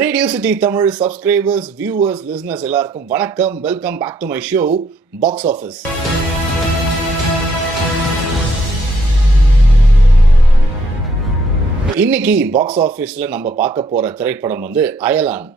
Radio city Tamil subscribers viewers listeners எல்லாருக்கும் வணக்கம். Welcome back to my show box office இன்னைக்கு box ஆஃபீஸில் நம்ம பார்க்க போகிற திரைப்படம் வந்து Ayalaan.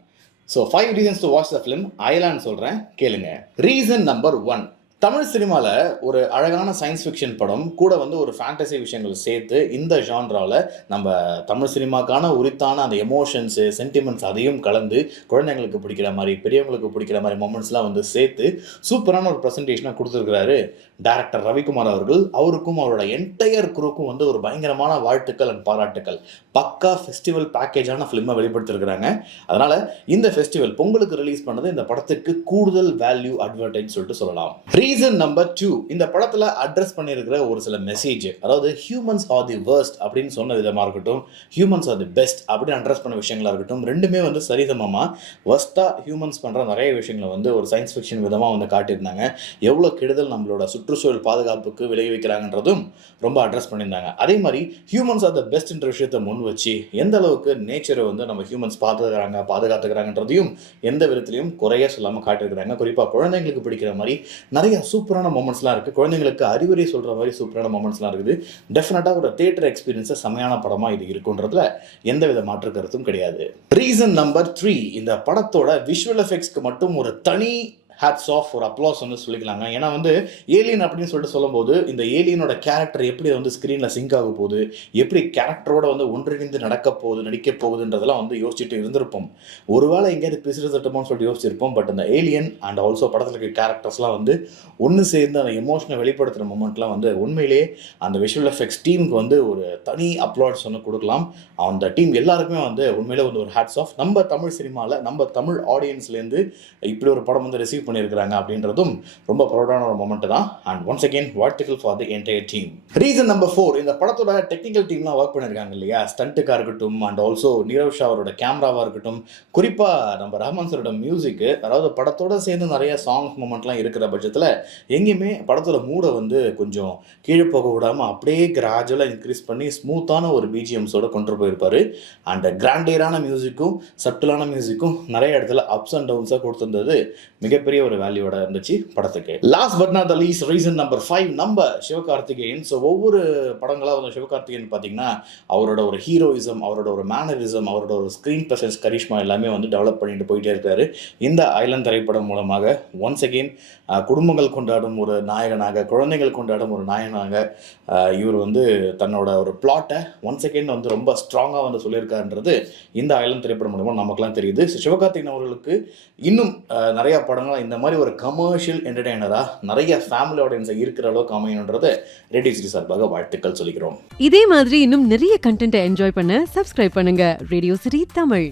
So five reasons to watch the film Ayalaan சொல்கிறேன் கேளுங்க. ரீசன் நம்பர் ஒன் தமிழ் சினிமாவில் ஒரு அழகான சயின்ஸ் ஃபிக்ஷன் படம் கூட வந்து ஒரு ஃபேண்டசி விஷயங்கள் சேர்த்து இந்த ஜான்ராவில் நம்ம தமிழ் சினிமாக்கான உரித்தான அந்த எமோஷன்ஸு சென்டிமெண்ட்ஸ் அதையும் கலந்து குழந்தைங்களுக்கு பிடிக்கிற மாதிரி பெரியவங்களுக்கு பிடிக்கிற மாதிரி மொமெண்ட்ஸ்லாம் வந்து சேர்த்து சூப்பரான ஒரு ப்ரெசன்டேஷனாக கொடுத்துருக்கிறாரு டேரக்டர் ரவிக்குமார் அவர்கள். அவருக்கும் அவரோட என்டையர் குரூக்கும் வந்து ஒரு பயங்கரமான வாழ்த்துக்கள் அண்ட் பாராட்டுக்கள். பக்கா ஃபெஸ்டிவல் பேக்கேஜான ஃபிலிமை வெளிப்படுத்திருக்கிறாங்க. அதனால் இந்த ஃபெஸ்டிவல் பொங்கலுக்கு ரிலீஸ் பண்ணது இந்த படத்துக்கு கூடுதல் வேல்யூ அட்வர்டைஸ் சொல்லிட்டு சொல்லலாம். ரீசன் நம்பர் டூ இந்த படத்தில் அட்ரஸ் பண்ணியிருக்கிற ஒரு சில மெசேஜ் அதாவது ஹியூமன்ஸ் ஆர் தி வேர்ஸ்ட் அப்படின்னு சொன்ன விதமாக இருக்கட்டும் ஹியூமன்ஸ் ஆர் தி பெஸ்ட் அப்படின்னு அட்ரஸ் பண்ண விஷயங்களாக இருக்கட்டும் ரெண்டுமே வந்து சரிசமமாக வஸ்ட்டாக ஹியூமன்ஸ் பண்ணுற நிறைய விஷயங்களை வந்து ஒரு சயின்ஸ் ஃபிக்ஷன் விதமாக வந்து காட்டியிருந்தாங்க. எவ்வளோ கெடுதல் நம்மளோட சுற்றுச்சூழல் பாதுகாப்புக்கு விளைவிக்கிறாங்கன்றதும் ரொம்ப அட்ரஸ் பண்ணியிருந்தாங்க. அதே மாதிரி ஹியூமன்ஸ் ஆர் த பெஸ்ட்ன்ற விஷயத்தை முன் வச்சு எந்த அளவுக்கு நேச்சரை வந்து நம்ம ஹியூமன்ஸ் பார்த்துக்கிறாங்க பாதுகாத்துக்கிறாங்கன்றதையும் எந்த விதத்துலையும் குறைய சொல்லாமல் காட்டியிருக்கிறாங்க. குறிப்பாக குழந்தைங்களுக்கு பிடிக்கிற மாதிரி நிறைய சூப்பரான மூமெண்ட்ஸ்லாம் இருக்குது குழந்தைங்களுக்கு அறிவுரை சொல்கிற மாதிரி சூப்பரான மூமெண்ட்ஸ்லாம் இருக்குது. டெஃபினட்டாக ஒரு தேட்டர் எக்ஸ்பீரியன்ஸை செமையான படமாக இது இருக்குன்றதுல எந்த வித மாற்று கருத்தும் கிடையாது. ரீசன் நம்பர் த்ரீ இந்த படத்தோட விஷுவல் எஃபெக்ட்ஸ்க்கு மட்டும் ஒரு தனி ஹேட்ஸ் ஆஃப் ஒரு அப்ளாஸ் வந்து சொல்லிக்கலாங்க. ஏன்னா வந்து ஏலியன் அப்படின்னு சொல்லிட்டு சொல்லும்போது இந்த ஏலியனோட கேரக்டர் எப்படி வந்து ஸ்க்ரீனில் சிங்க் ஆக போகுது எப்படி கேரக்டரோட வந்து ஒன்றிணைந்து நடக்க போகுது நடிக்க போகுதுன்றதெல்லாம் வந்து யோசிச்சுட்டு இருந்திருப்போம். ஒருவேளை எங்கேயாவது பிசுறு தட்டுமோன்னு சொல்லிட்டு யோசிச்சிருப்போம் பட் அந்த ஏலியன் அண்ட் ஆல்சோ படத்தில் இருக்க கேரக்டர்ஸ்லாம் வந்து ஒன்று சேர்ந்து அந்த எமோஷனை வெளிப்படுத்துகிற மூமெண்ட்லாம் வந்து உண்மையிலேயே அந்த விஷுவல் எஃபெக்ட்ஸ் டீமுக்கு வந்து ஒரு தனி அப்ளாட்ஸ் வந்து கொடுக்கலாம். அந்த டீம் எல்லாருக்குமே வந்து உண்மையிலே வந்து ஒரு ஹேட்ஸ் ஆஃப் நம்ம தமிழ் சினிமாவில் நம்ம தமிழ் ஆடியன்ஸ்லேருந்து இப்படி ஒரு படம் வந்து ரிசீவ் பண்ணியிருக்கிறாங்க அப்படின்றதும் ரொம்ப ப்ரௌடான ஒரு மொமெண்ட் தான். அண்ட் ஒன்ஸ் அகேன் வாழ்த்துக்கள் for the entire team reason number four இந்த படத்தோட டெக்னிக்கல் டீம்லாம் ஒர்க் பண்ணியிருக்காங்க இல்லையா? ஸ்டண்ட்டுக்காக இருக்கட்டும் அண்ட் ஆல்சோ நீரவ் ஷா அவரோட கேமராவாக இருக்கட்டும் குறிப்பாக நம்ம ரஹ்மான் சரோட மியூசிக்கு அதாவது படத்தோட சேர்ந்து நிறைய சாங்ஸ் மூமெண்ட்லாம் இருக்கிற பட்சத்தில் எங்கேயுமே படத்தோட மூடை வந்து கொஞ்சம் கீழே போக விடாமல் அப்படியே கிராஜுவலாக இன்க்ரீஸ் பண்ணி ஸ்மூத்தான ஒரு பிஜிஎம்ஸோட கொண்டு போயிருப்பார். அண்ட் கிராண்டியரான மியூசிக்கும் சட்டிலான மியூசிக்கும் நிறைய இடத்துல அப்ஸ் அண்ட் டவுன்ஸாக கொடுத்துருந்தது. மிகப்பெரிய ஒரு வேல்யூவோட இருந்துச்சு படத்துக்கு. Last but not the least reason number five நம்ம சிவகார்த்திகேயன். ஸோ ஒவ்வொரு படங்களாக வந்து சிவகார்த்திகேயன் பார்த்தீங்கன்னா அவரோட ஒரு ஹீரோயிசம் அவரோட ஒரு மேனரிசம் அவரோட ஒரு ஸ்க்ரீன் ப்ரெசன்ஸ் கரிஷ்மா எல்லாமே வந்து டெவலப் பண்ணிட்டு போயிட்டே இருக்காரு. இந்த ஐலண்ட் திரைப்படம் மூலமாக ஒன்ஸ் அகெயின் குடும்பங்கள் கொண்டாடும் ஒரு நாயகனாக குழந்தைகள் கொண்டாடும் ஒரு நாயகனாக இவர் வந்து தன்னோட ஒரு பிளாட்டை ஒன்ஸ் அகெயின் வந்து ரொம்ப ஸ்ட்ராங்காக வந்து சொல்லியிருக்காருன்றது இந்த ஐலண்ட் திரைப்படம் மூலமாக நமக்குலாம் தெரியுது. சிவகார்த்திகேயன் அவர்களுக்கு இன்னும் நிறையா நிறைய படங்கள் இந்த மாதிரி ஒரு கமர்ஷியல் என்டர்டைனராக நிறைய ஃபேமிலி ஆடியன்ஸை இருக்கிற அளவுக்கு அமையணுன்றது ரேடியோ சிட்டி சார்பாக வாழ்த்துக்கள் சொல்லிக்கிறோம். இதே மாதிரி இன்னும் நிறைய கண்டென்ட்டை என்ஜாய் பண்ண சப்ஸ்கிரைப் பண்ணுங்க. Radio city Tamil